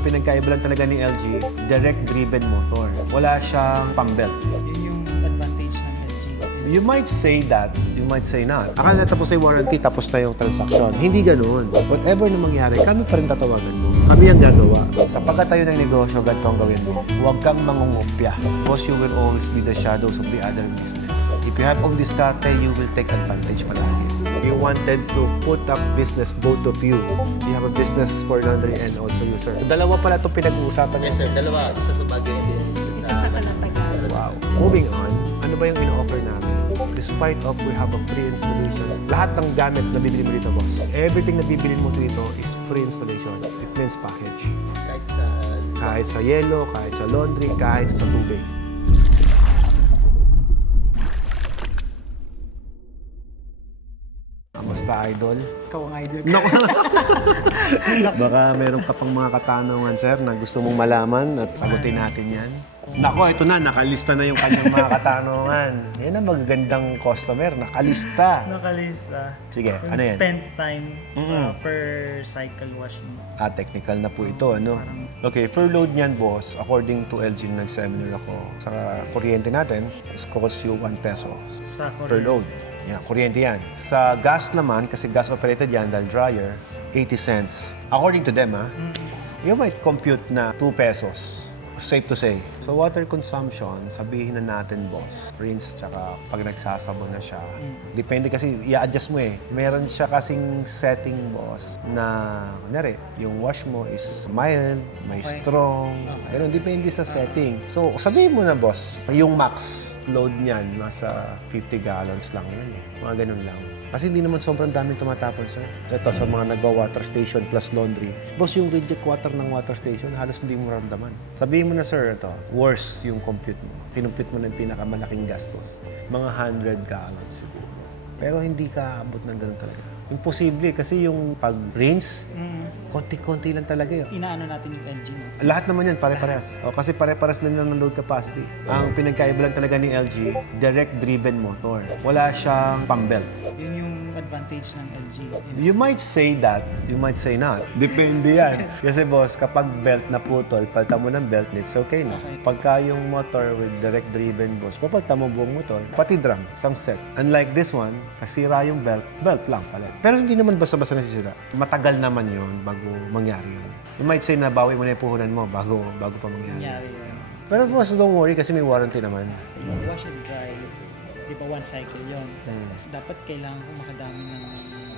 Ang pinagkaiba lang talaga ni LG, direct-driven motor. Wala siyang pang-belt. Yun yung advantage ng LG. You might say that, you might say not. Akala tapos na yung warranty, tapos na yung transaction. Hindi ganoon. Whatever na mangyari, kami pa rin tatawagan mo. Kami ang gagawa. Sa pagkatayo ng negosyo, ganito ang gawin mo. Huwag kang mangungopya. Because you will always be the shadows of the other business. If you have own diskarte, you will take advantage palagi. You wanted to put up business, both of you. You have a business for laundry and also you, sir. Dalawa pala itong pinag-uusapan niya. Yes sir, dalawa. Isa sa bagay din. Isa sa Kalatagan. Wow. Moving on, ano ba yung in-offer namin? Despite of we have a free installation, lahat ng gamit na bibili mo dito, boss. Everything na bibili mo dito is free installation. It means package. Kahit sa yelo, kahit sa laundry, kahit sa tubig. Kamusta, idol? Ikaw ang idol. Naku. Baka meron ka pang mga katanungan, sir, na gusto mong malaman at sagutin natin yan. Nako, ito na, nakalista na yung kanyang mga katanungan. Yan ang magagandang customer, nakalista. Nakalista. Sige, Yung ano yan? spent time Mm-mm. per cycle washing. Technical na po ito, ano? Okay, per load niyan, boss, according to LG, nag-seminar ako, sa kuryente natin, is cost you 1 peso Sa per Korea. load. Yan, kuryente yan. Sa gas naman, kasi gas-operated yan, dahil dryer, 80 cents. According to them, you might compute na 2 pesos. Safe to say. So water consumption, sabihin na natin, boss, rinse, tsaka pag nagsasabon na siya. Depende kasi, i-adjust mo eh. Meron siya kasing setting, boss, na, kunyari, yung wash mo is mild, may Okay. strong, ganun, depende sa setting. So sabihin mo na, boss, yung max load niyan, nasa 50 gallons lang yan eh. Mga ganun lang. Kasi hindi naman sobrang daming tumatapon, sir. Ito, sa mga nagwa-water station plus laundry. Boss, yung reject water ng water station, halos hindi mo ramdaman. Sabihin mo na, sir, ito, worse yung compute mo. Kinumpute mo ng pinakamalaking gastos. Mga 100 gallons siguro. Pero hindi ka abot ng ganun talaga. Imposible kasi yung pag-rinse, konti-konti lang talaga yun. Inaano natin yung LG mo. Lahat naman yan, pare-parehas. O, kasi pare-parehas din lang ng load capacity. Ang pinagkaiba lang talaga ni LG, direct-driven motor. Wala siyang pang-belt. Yun yung advantage ng LG. You might say that, you might say not. Depende yan. Kasi boss, kapag belt na putol, palta mo ng belt, it's okay na. Okay. Pagka yung motor with direct-driven, boss, papalta mo buong motor, pati drum, isang set. Unlike this one, kasira yung belt, belt lang palit. Pero hindi naman basta-basta nasisira. Matagal naman yun bago mangyari yun. You might say na bawi mo na yung puhunan mo bago pa mangyari. Nangyari yun. Pero boss, don't worry kasi may warranty naman. Yung wash and dry, di ba one cycle yun? Dapat kailangan ko makadami ng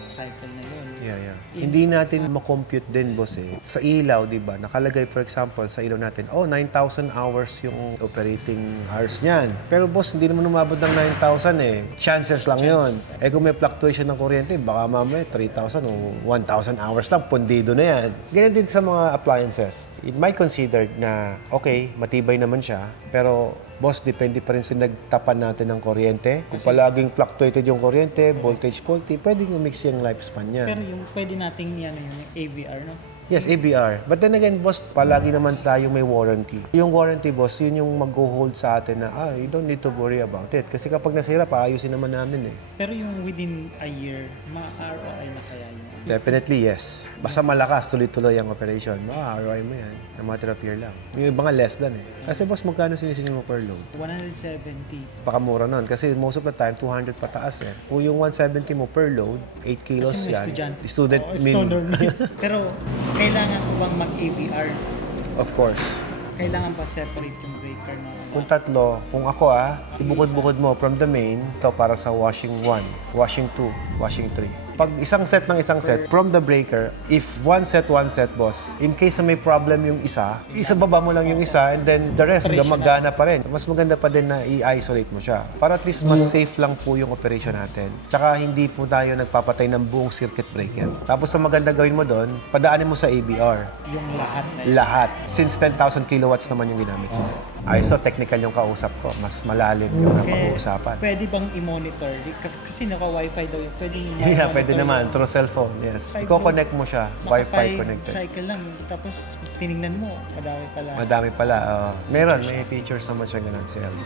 cycle na yun. Yeah. Hindi natin makompute din, boss eh. Sa ilaw, di ba? Nakalagay, for example, sa ilaw natin, 9,000 hours yung operating hours niyan. Pero boss, hindi naman umabot ng 9,000 eh. Chances lang yon. Eh kung may fluctuation ng kuryente, baka mamaya 3,000 o 1,000 hours lang, pundido na yan. Ganyan din sa mga appliances. It might consider na, okay, matibay naman siya, pero boss, depende pa rin sa nagtapan natin ng kuryente. Kung palaging fluctuated yung kuryente, voltage faulty, pwedeng umix yung lifespan niya. Pero yung pwede nating yung AVR, no? Yes, ABR. But then again, boss, palagi naman tayo may warranty. Yung warranty, boss, yun yung mag-hold sa atin na, you don't need to worry about it. Kasi kapag nasira, paayusin naman namin eh. Pero yung within a year, ma-ROI na kaya yun? Definitely, yes. Basta malakas, tuloy-tuloy ang operation. ROI mo yan. A matter of year lang. Yung iba nga less than eh. Kasi boss, magkano sinisingil mo per load? 170. Pakamura nun. Kasi most of the time, 200 pataas eh. Kung yung 170 mo per load, 8 kilos Kasi may yan. estudyante. Student Oo, mean. stoner meal. Pero kailangan ko bang mag-AVR? Of course. Kailangan ba separate yung breaker na Kung tatlo, kung ako ibukod-bukod mo from the main, ito para sa washing 1, washing 2, washing 3. Pag isang set ng isang set, from the breaker, if one set, boss, in case na may problem yung isa baba mo lang yung isa, and then the rest, gumagana pa rin. Mas maganda pa din na i-isolate mo siya. Para at least mas safe lang po yung operation natin. Tsaka hindi po tayo nagpapatay ng buong circuit breaker. Tapos ang maganda gawin mo doon, padaanin mo sa ABR. yung lahat na yun? Lahat. Since 10,000 kilowatts naman yung ginamit mo. So technical yung kausap ko. Mas malalim yung napag-uusapan. Pwede bang i-monitor? Kasi naka-wifi daw yun. Pwede Yeah, pwede naman. Through cellphone, yes. Iko-connect mo siya. Wi-Fi connected. Cycle lang. Tapos tinignan mo, madami pala. Madami pala. Meron, may features naman siya ganun sa LG.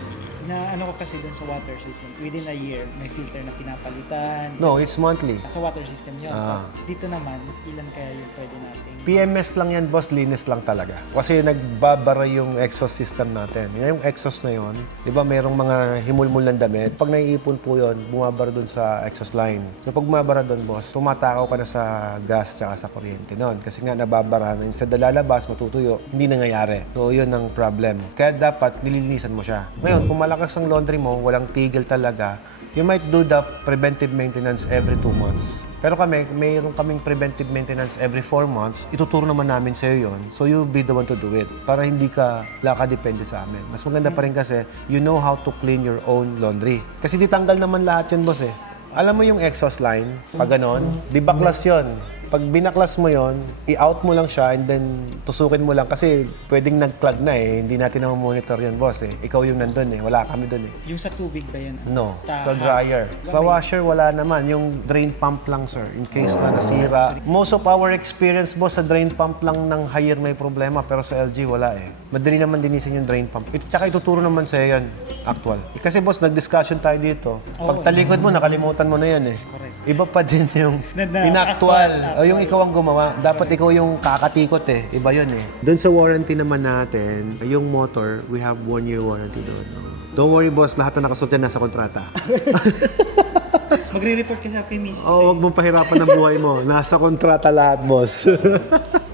Na ano ko kasi dun sa water system, within a year, may filter na pinapalitan. No, it's monthly. Sa water system yun. Ah. Dito naman, ilan kaya yung pwede nating... PMS lang yan, boss. Linis lang talaga. Kasi nagbabara yung exhaust system natin. Yung exhaust na yon, di ba merong mga himulmul ng damit? Pag naiipon po yon, bumabara dun sa exhaust line. So pag bumabara dun, boss, tumatakaw ka na sa gas tsaka sa kuryente nun. Kasi nga nababara na. Instead na lalabas, matutuyo, hindi nangyayari. So yun ang problem. Kaya dapat nililinisan mo siya. Ngayon, kung malakas ang laundry mo, walang tigil talaga, you might do the preventive maintenance every 2 months. Pero kami, mayroon kaming preventive maintenance every 4 months. Ituturo naman namin sa'yo yun. So you'll be the one to do it. Para hindi ka depende sa amin. Mas maganda pa rin kasi, you know how to clean your own laundry. Kasi di tanggal naman lahat yun, boss eh. Alam mo yung exhaust line, pag ganon, di baklas yun. Pag binaklas mo yon, i-out mo lang siya and then tusukin mo lang kasi pwedeng nag-clog na eh. Hindi natin na monitor yan, boss eh. Ikaw yung nandun eh. Wala kami dun eh. Yung sa tubig ba yan? No, sa dryer. Sa washer, wala naman. Yung drain pump lang, sir, in case na nasira. Most of our experience, boss, sa drain pump lang ng higher may problema, pero sa LG, wala eh. Madali naman linisin yung drain pump. Tsaka ituturo naman sa'yo yan, actual. Kasi, boss, nag-discussion tayo dito. Pag talikod mo, nakalimutan mo na yan eh. Correct. Iba pa din yung inactual. O yung ikaw ang gumawa. Dapat ikaw yung kakatikot eh. Iba yun eh. Doon sa warranty naman natin, yung motor, we have 1-year warranty doon. Don't worry, boss. Lahat na nakasuot yan nasa kontrata. Magre-report kasi ako kay Mrs. Oo, huwag mong pahirapan ang buhay mo. Nasa kontrata lahat, boss.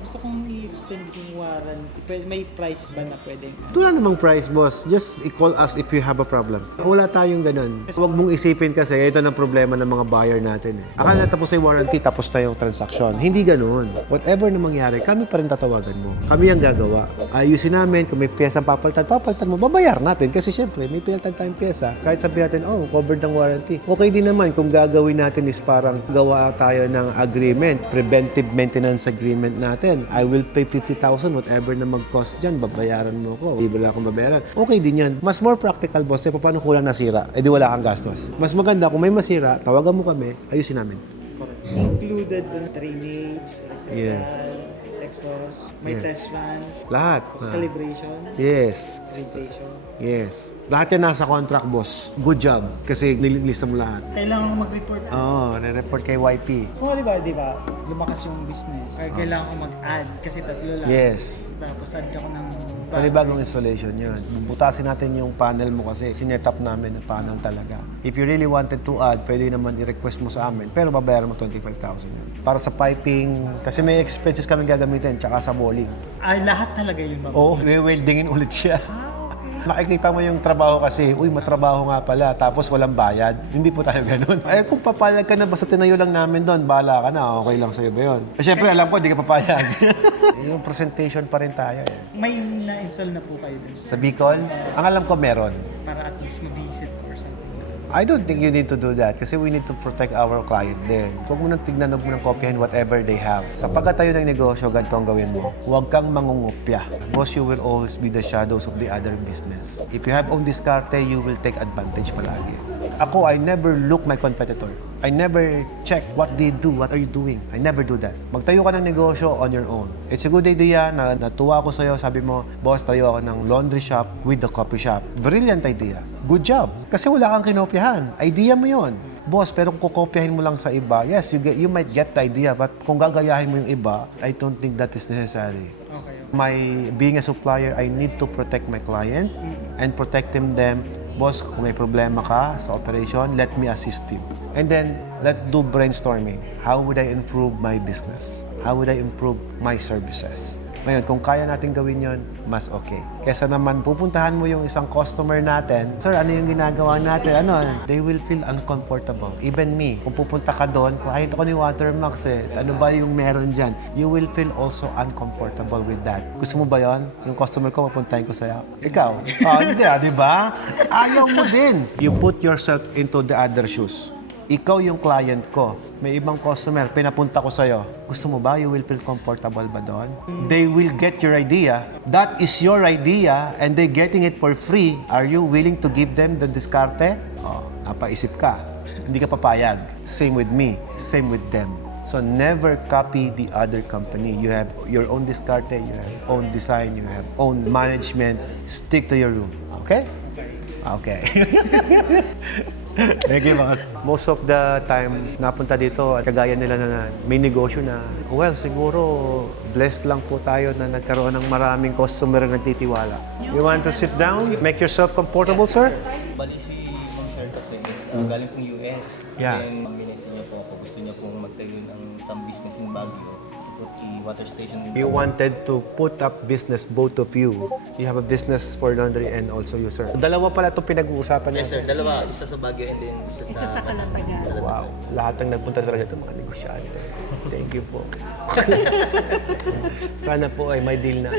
Gusto kong i-extend yung warranty. May price ba na pwedeng? Wala namang price, boss. Just call us if you have a problem. Wala tayong ganun. Huwag mong isipin kasi ito ang problema ng mga buyer natin eh. Akala tapos na yung warranty, tapos na yung transaction. Hindi ganun. Whatever na mangyari, kami pa rin tatawagan mo. Kami ang gagawa. Ayusin namin, kung may pyesa papalitan mo, babayar natin. Kasi syempre, may pinalitan tayong pyesa. Kahit sabihin natin, oh, covered ng warranty. Okay din naman kung gagawin natin is parang gawa tayo ng agreement, preventive maintenance agreement natin. I will pay 50,000, whatever na mag-cost dyan, babayaran mo ko. Hindi wala akong babayaran. Okay din yan. Mas more practical, boss. Eh, paano kulang nasira? Eh, di wala kang gastos. Mas maganda, kung may masira, tawagan mo kami, ayusin namin. Correct. Included the drainage, electrical, Yeah. exhaust, may test runs, Lahat. calibration, Yes. accreditation. Yes. Lahat yan nasa contract, boss. Good job. Kasi nililista mo lahat. Kailangan ko mag-report. Oo, re-report kay YP. Kung di ba, lumakas yung business, or kailangan ko mag-add kasi tatlo lang. Yes. Tapos add ako ng Panibagong installation yun. Butasin natin yung panel mo kasi sinetap namin na panel talaga. If you really wanted to add, pwede naman i-request mo sa amin. Pero babayaran mo 25,000 yun. Para sa piping, kasi may expenses kami gagamitin, tsaka sa bowling. Ay, lahat talaga yun ba? Oo, weldingin ulit siya. Makikita mo yung trabaho kasi, uy, matrabaho nga pala, tapos walang bayad. Hindi po tayo ganun. Eh, kung papayag ka na, basta tinayo lang namin doon, bahala ka na, okay lang sa'yo ba yun? Eh, syempre, alam ko, hindi ka papayag. Yung presentation pa rin tayo eh. May na-install na po kayo dun Sa Bicol, ang alam ko meron. para at least ma-visit or something. I don't think you need to do that kasi we need to protect our client din. Huwag mo nang tignan, huwag mo nang kopyahin whatever they have. Sa pagkatayo ng negosyo, ganito ang gawin mo. Huwag kang mangungupya. Boss, you will always be the shadows of the other business. If you have own diskarte, you will take advantage palagi. Ako, I never look my competitor. I never check what they do, what are you doing. I never do that. Magtayo ka ng negosyo on your own. It's a good idea na natuwa ako sa'yo. Sabi mo, boss, tayo ako ng laundry shop with the coffee shop. Brilliant idea. Good job. Kasi wala kang kinopyahan. Idea mo yon. Boss, pero kung kukopyahin mo lang sa iba, yes, you might get the idea. But kung gagayahin mo yung iba, I don't think that is necessary. Okay. Being a supplier, I need to protect my client and protect them. Boss, kung may problema ka sa operation, let me assist you. And then, let's do brainstorming. How would I improve my business? How would I improve my services? Ngayon, kung kaya natin gawin yon, mas okay. Kesa naman, pupuntahan mo yung isang customer natin, sir, ano yung ginagawa natin? Ano? They will feel uncomfortable. Even me, kung pupunta ka doon, kahit ako ni Watermax eh, ano ba yung meron dyan? You will feel also uncomfortable with that. Gusto mo ba yon? Yung customer ko, papuntahin ko sa'yo. Ikaw? Hindi di ba? Ayaw mo din. You put yourself into the other shoes. Ikaw yung client ko. May ibang customer, pinapunta ko sa'yo. Gusto mo ba? You will feel comfortable ba doon? They will get your idea. That is your idea and they getting it for free. Are you willing to give them the diskarte? Oh, napaisip ka. Hindi ka papayag. Same with me. Same with them. So never copy the other company. You have your own diskarte, you have own design, you have own management. Stick to your room. Okay? Okay. Thank you, boss. Most of the time, napunta dito at kagaya nila na may negosyo na, well, siguro blessed lang po tayo na nagkaroon ng maraming customer na nagtitiwala. You want to sit down? Make yourself comfortable, sir? Bali si Ma'am Sher kasi is galing pong US. Yeah. And minessage niya po ako. Gusto niya pong magtayo ng some business in Baguio. To put a water station. You wanted to put up business, both of you. You have a business for laundry and also you, sir. Dalawa pala itong pinag-uusapan Yes sir, natin. dalawa. Isa sa Baguio and then isa Isa sa Calatagan. Wow. Lahat ng nagpunta talaga ito mga negosyante. Thank you po. Sana po ay may deal na.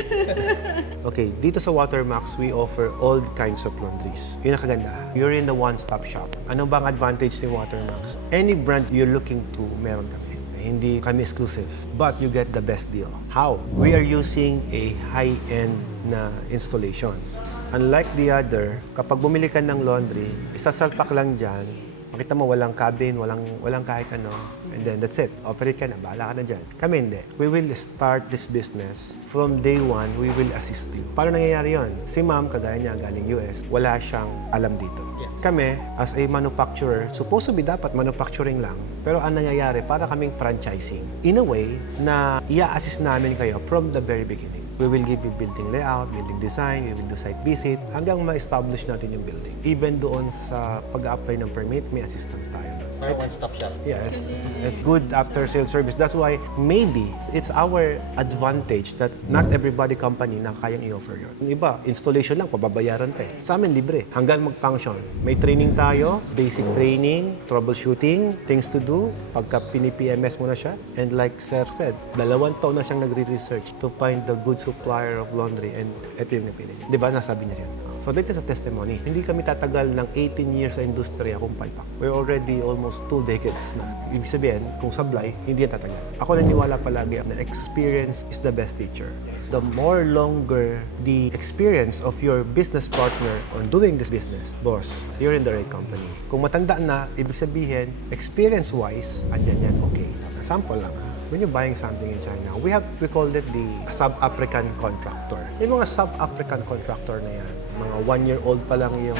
Okay, dito sa Watermax, we offer all kinds of laundries. Yun ang kagandahan. You're in the one-stop shop. Ano bang advantage ni Watermax? Any brand you're looking to, meron kami. Hindi kami exclusive, but you get the best deal. How? We are using a high-end na installations. Unlike the other, kapag bumili ka ng laundry, isasalpak lang dyan, makita mo walang cabin, walang kahit ano, and then that's it. Operate ka na, bahala ka na dyan. Kami hindi. We will start this business. From day one, we will assist you. Paano nangyayari yon? Si ma'am, kagaya niya, galing US, wala siyang alam dito. Yes. Kami, as a manufacturer, supposed to be dapat manufacturing lang, pero ang nangyayari, para kaming franchising. In a way, na i-assist namin kayo from the very beginning. We will give you building layout, building design, we will do site visit, hanggang ma-establish natin yung building. Even doon sa pag-apply ng permit, may assistance tayo. Or one-stop shop. Yes, it's good after-sales service. That's why maybe it's our advantage that not everybody company na kayang i-offer yun. Yung iba, installation lang, pababayaran pa eh. Sa amin, libre. Hanggang mag-function. May training tayo, basic training, troubleshooting, things to do. Pagka pini-PMS mo na siya. And like Sir said, 2 taon na siyang nagre-research to find the good supplier of laundry and ito yung napili niya. Di ba, nasabi niya siya? So, that is a testimony. Hindi kami tatagal ng 18 years sa industriya kung palpak. We're already almost 2 decades na. Ibig sabihin, kung sablay, hindi yan tatagal. Ako naniniwala palagi na experience is the best teacher. The more longer the experience of your business partner on doing this business, boss, you're in the right company. Kung matanda na, ibig sabihin, experience-wise, andyan yan, okay. Sample lang ha. When you're buying something in China, we call it the sub-African contractor. Yung mga sub-African contractor na yan, mga 1-year-old pa lang yung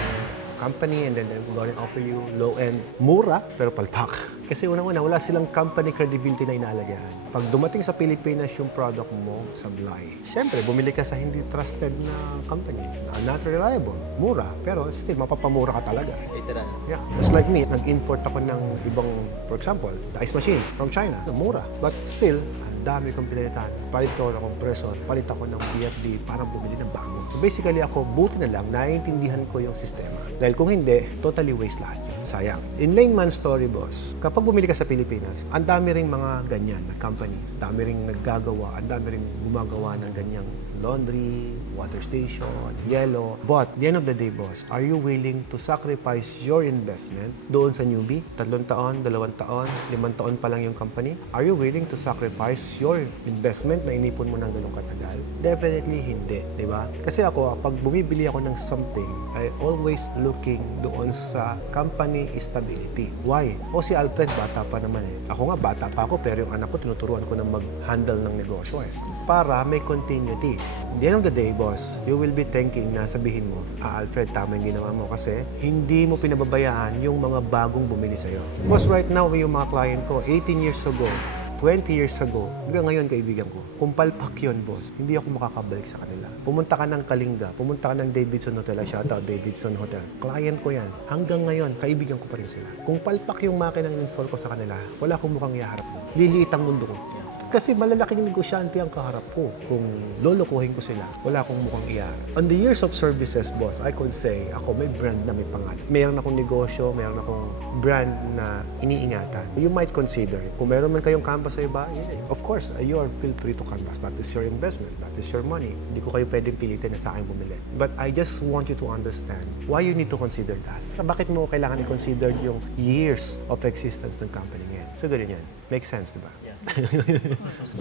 company and then they're going to offer you low-end, mura, pero palpak. Kasi unang-una, wala silang company credibility na inaalagahan. Pag dumating sa Pilipinas yung product mo, sablay. Siyempre, bumili ka sa hindi trusted na company, na not reliable, mura, pero still, mapapamura ka talaga. Literal. Yeah. Just like me, nag-import ako ng ibang, for example, the ice machine from China. Mura. But still, ang dami kong pinalitan. Palit ko ng compressor, palit ako ng PFD para bumili ng bago. So basically ako, buti na lang, naiintindihan ko yung sistema. Dahil kung hindi, totally waste lahat yun. Sayang. In layman story, boss, kapag bumili ka sa Pilipinas, ang dami ring mga ganyan na companies. Ang dami ring naggagawa, ang dami ring gumagawa ng ganyang laundry, water station, yellow. But, at the end of the day, boss, are you willing to sacrifice your investment doon sa newbie? 3 taon, 2 taon, 5 taon pa lang yung company? Are you willing to sacrifice your investment na inipon mo ng ganong katagal? Definitely hindi, di ba? Kasi ako, pag bumibili ako ng something, I always looking doon sa company stability. Why? O si Alfred, bata pa naman eh. Ako nga, bata pa ako, pero yung anak ko, tinuturuan ko na mag-handle ng negosyo eh. Para may continuity. At the end of the day, boss, you will be thinking na sabihin mo, Alfred, tama yung ginawa mo kasi hindi mo pinababayaan yung mga bagong bumili sa'yo. Boss, right now, yung mga client ko, 18 years ago, 20 years ago, hanggang ngayon kaibigan ko, kung palpak yun, boss, hindi ako makakabalik sa kanila. Pumunta ka ng Kalinga, pumunta ka ng Davidson Hotel, shoutout Davidson Hotel. Client ko yan. Hanggang ngayon, kaibigan ko pa rin sila. Kung palpak yung makina ng install ko sa kanila, wala akong mukhang iharap doon. Liliit ang mundo ko. Kasi malalaking negosyante ang kaharap ko. Kung lolokohin ko sila, wala akong mukhang iharap. On the years of services, boss, I could say, ako may brand na may pangalan. Meron akong negosyo, meron akong brand na iniingatan. You might consider, kung meron man kayong canvas sa iba, of course, you are feel free to canvas. That is your investment. That is your money. Hindi ko kayo pwedeng pilitin na sa akin bumili. But I just want you to understand why you need to consider that. Bakit mo kailangan i-consider yung years of existence ng company ngayon? So, ganyan yan. Makes sense, di ba? Yeah.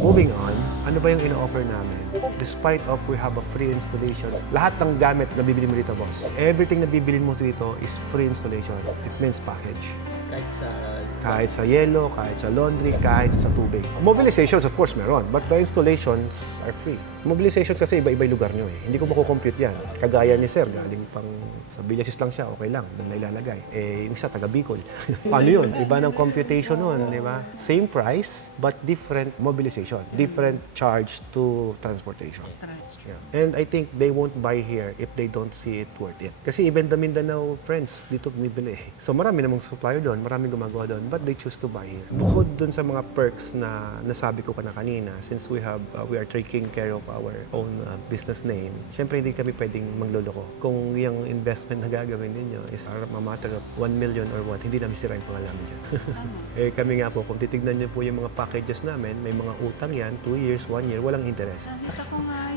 Moving on, ano ba yung ina-offer namin? Despite of we have a free installation, lahat ng gamit na bibili mo dito, boss, everything na bibili mo dito is free installation. It means package. Kahit sa Kahit sa yelo, kahit sa laundry, kahit sa tubig. Mobilizations, of course, meron. But the installations are free. Mobilization kasi iba-iba yung lugar nyo eh. Hindi ko makukompute yan. Kagaya ni Sir, galing pang sa Villages lang siya, okay lang, doon na ilalagay. Eh, yung isa, taga Bicol. Paano yun? Iba ng computation nun, di ba? Same price, but different mobilization. Different charge to transportation. Yeah. And I think they won't buy here if they don't see it worth it. Kasi even the Mindanao friends, dito bumibili. So marami namang supplier doon, marami gumagawa doon, but they choose to buy here. Bukod doon sa mga perks na nasabi ko kanina, since we are taking care of our own business name, syempre hindi kami pwedeng magloloko. Kung yung investment na gagawin ninyo is a matter of 1 million or what, hindi namin sira yung pangalan dyan. Eh kami nga po, kung titignan niyo po yung mga packages namin, may mga utang yan, 2 years, 1 year, walang interest.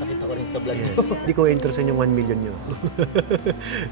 Nakita ko rin sa vlog Yes. mo. Hindi ko interested yung 1 million nyo.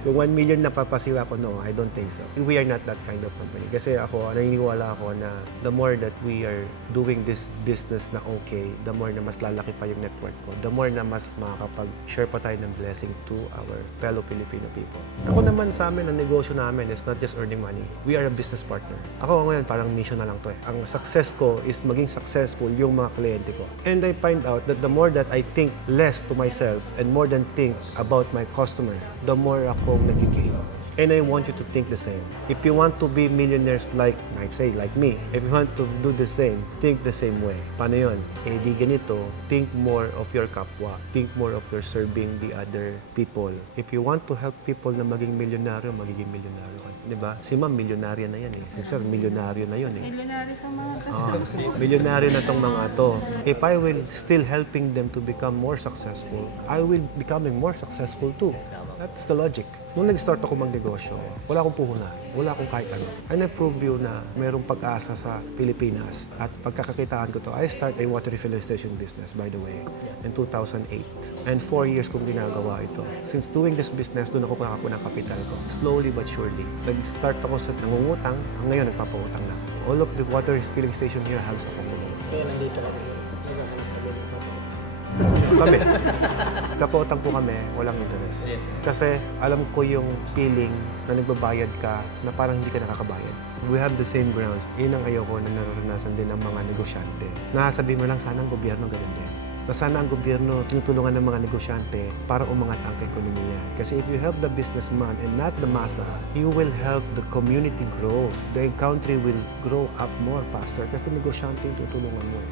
Kung 1 million napapasiwa ko, no, I don't think so. We are not that kind of company. Kasi ako, naniniwala ako na the more that we are doing this business na okay, the more na mas lalaki pa yung network ko, the more na mas makakapag-share pa tayo ng blessing to our fellow Filipino people. Ako naman sa amin, ang negosyo namin is not just earning money. We are a business partner. Ako ngayon, parang mission na lang to eh. Ang success ko is maging successful yung mga kliyente ko. And I find out that the more that I think less to myself and more than think about my customer, the more akong nagiging. And I want you to think the same. If you want to be millionaires like, I'd say, like me, if you want to do the same, think the same way. Paano yun? Eh di ganito, think more of your kapwa. Think more of your serving the other people. If you want to help people na maging milyonaryo, magiging milyonaryo ka. Diba? Si Ma'am, milyonaryo na yan eh. Si Sir, milyonaryo na yun eh. Milyonaryo itong mga Milyonaryo na tong mga to. If I will still helping them to become more successful, I will becoming more successful too. That's the logic. Nung nag-start ako magnegosyo, wala akong puhunan, wala akong kahit ano. And I prove you na mayroong pag-asa sa Pilipinas. At pagkakakitaan ko to, I start a water refilling station business, by the way, in 2008. And 4 years kong ginagawa ito. Since doing this business, doon ako kakakuha ng kapital ko. Slowly but surely. Nag-start ako sa nangungutang, ngayon nagpapautang na. All of the water refilling station here, halos akong gumagawa. Kaya nandito kami. Kami. Kapautang po kami, walang interest. Yes. Kasi alam ko yung feeling na nagbabayad ka na parang hindi ka nakakabayad. We have the same grounds. Yun ang ayoko na naranasan din ng mga negosyante. Nasabi mo lang sana ang gobyerno ganun din. Na sana ang gobyerno tinutulungan ng mga negosyante para umangat ang ekonomiya. Kasi if you help the businessman and not the masa, you will help the community grow. The country will grow up more faster kasi negosyante yung tutulungan mo.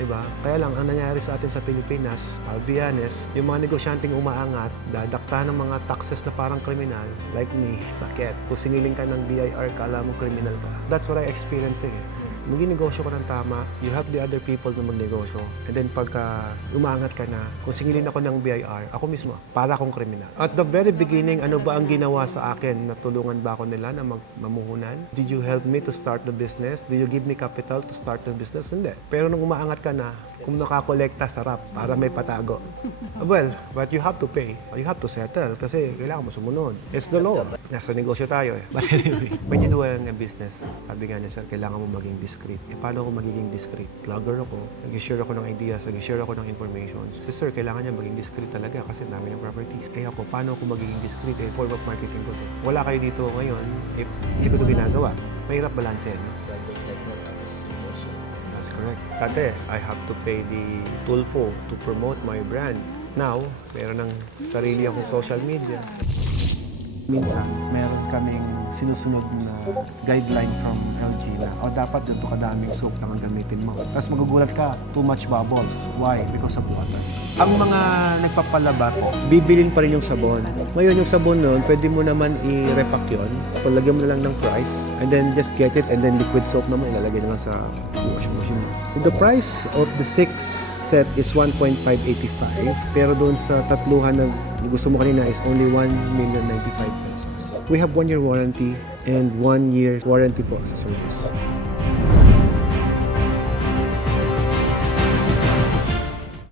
Diba? Kaya lang, ang nangyari sa atin sa Pilipinas, I'll be honest, yung mga negosyanteng umaangat, dadaktahan ng mga taxes na parang kriminal, like me, sakit. Kung singiling ka ng BIR, kala mo kriminal ka. That's what I experienced eh. Mag-negosyo ka ng tama, you help the other people na magnegosyo, and then pagka umaangat ka na, kung singilin ako ng BIR, ako mismo, para akong kriminal. At the very beginning, ano ba ang ginawa sa akin? Natulungan ba ako nila na mamuhunan? Did you help me to start the business? Did you give me capital to start the business? Hindi. Pero nung umaangat ka na, kung nakakolekta, sarap, para may patago. Well, but you have to pay. You have to settle kasi kailangan mo sumunod. It's the law. Nasa negosyo tayo eh. But anyway, when you do a business, sabi nga niya, sir, kailangan mo maging discreet. Eh, paano ako magiging discreet? Vlogger ako, nag-share ako ng ideas, nag-share ako ng information. Si sir, kailangan niya maging discreet talaga kasi dami ng properties. Eh ako, paano ako magiging discreet? Eh, form of marketing ko to. Wala kayo dito ngayon, if hindi ko ito ginagawa. Mahirap balansehin. Graduate like mo tapos negosyo. That's correct. Dati, I have to pay the Tulfo to promote my brand. Now, meron ng sarili akong social media. Minsan, meron kaming sinusunod na guideline from LG na dapat ganito kadaming soap lang ang gamitin mo. Tapos magugulat ka, too much bubbles. Why? Because of water. Ang mga nagpapalaba ko, bibilin pa rin yung sabon. Ngayon yung sabon nun, pwede mo naman i-repack yun. Palagyan mo na lang ng price and then just get it and then liquid soap naman ilalagay na lang sa washing machine mo. The price of the 6 set is 1.585 pero doon sa tatluhan na gusto mo kanina is only 1,095,000 pesos. We have 1 year warranty and 1 year warranty po sa service.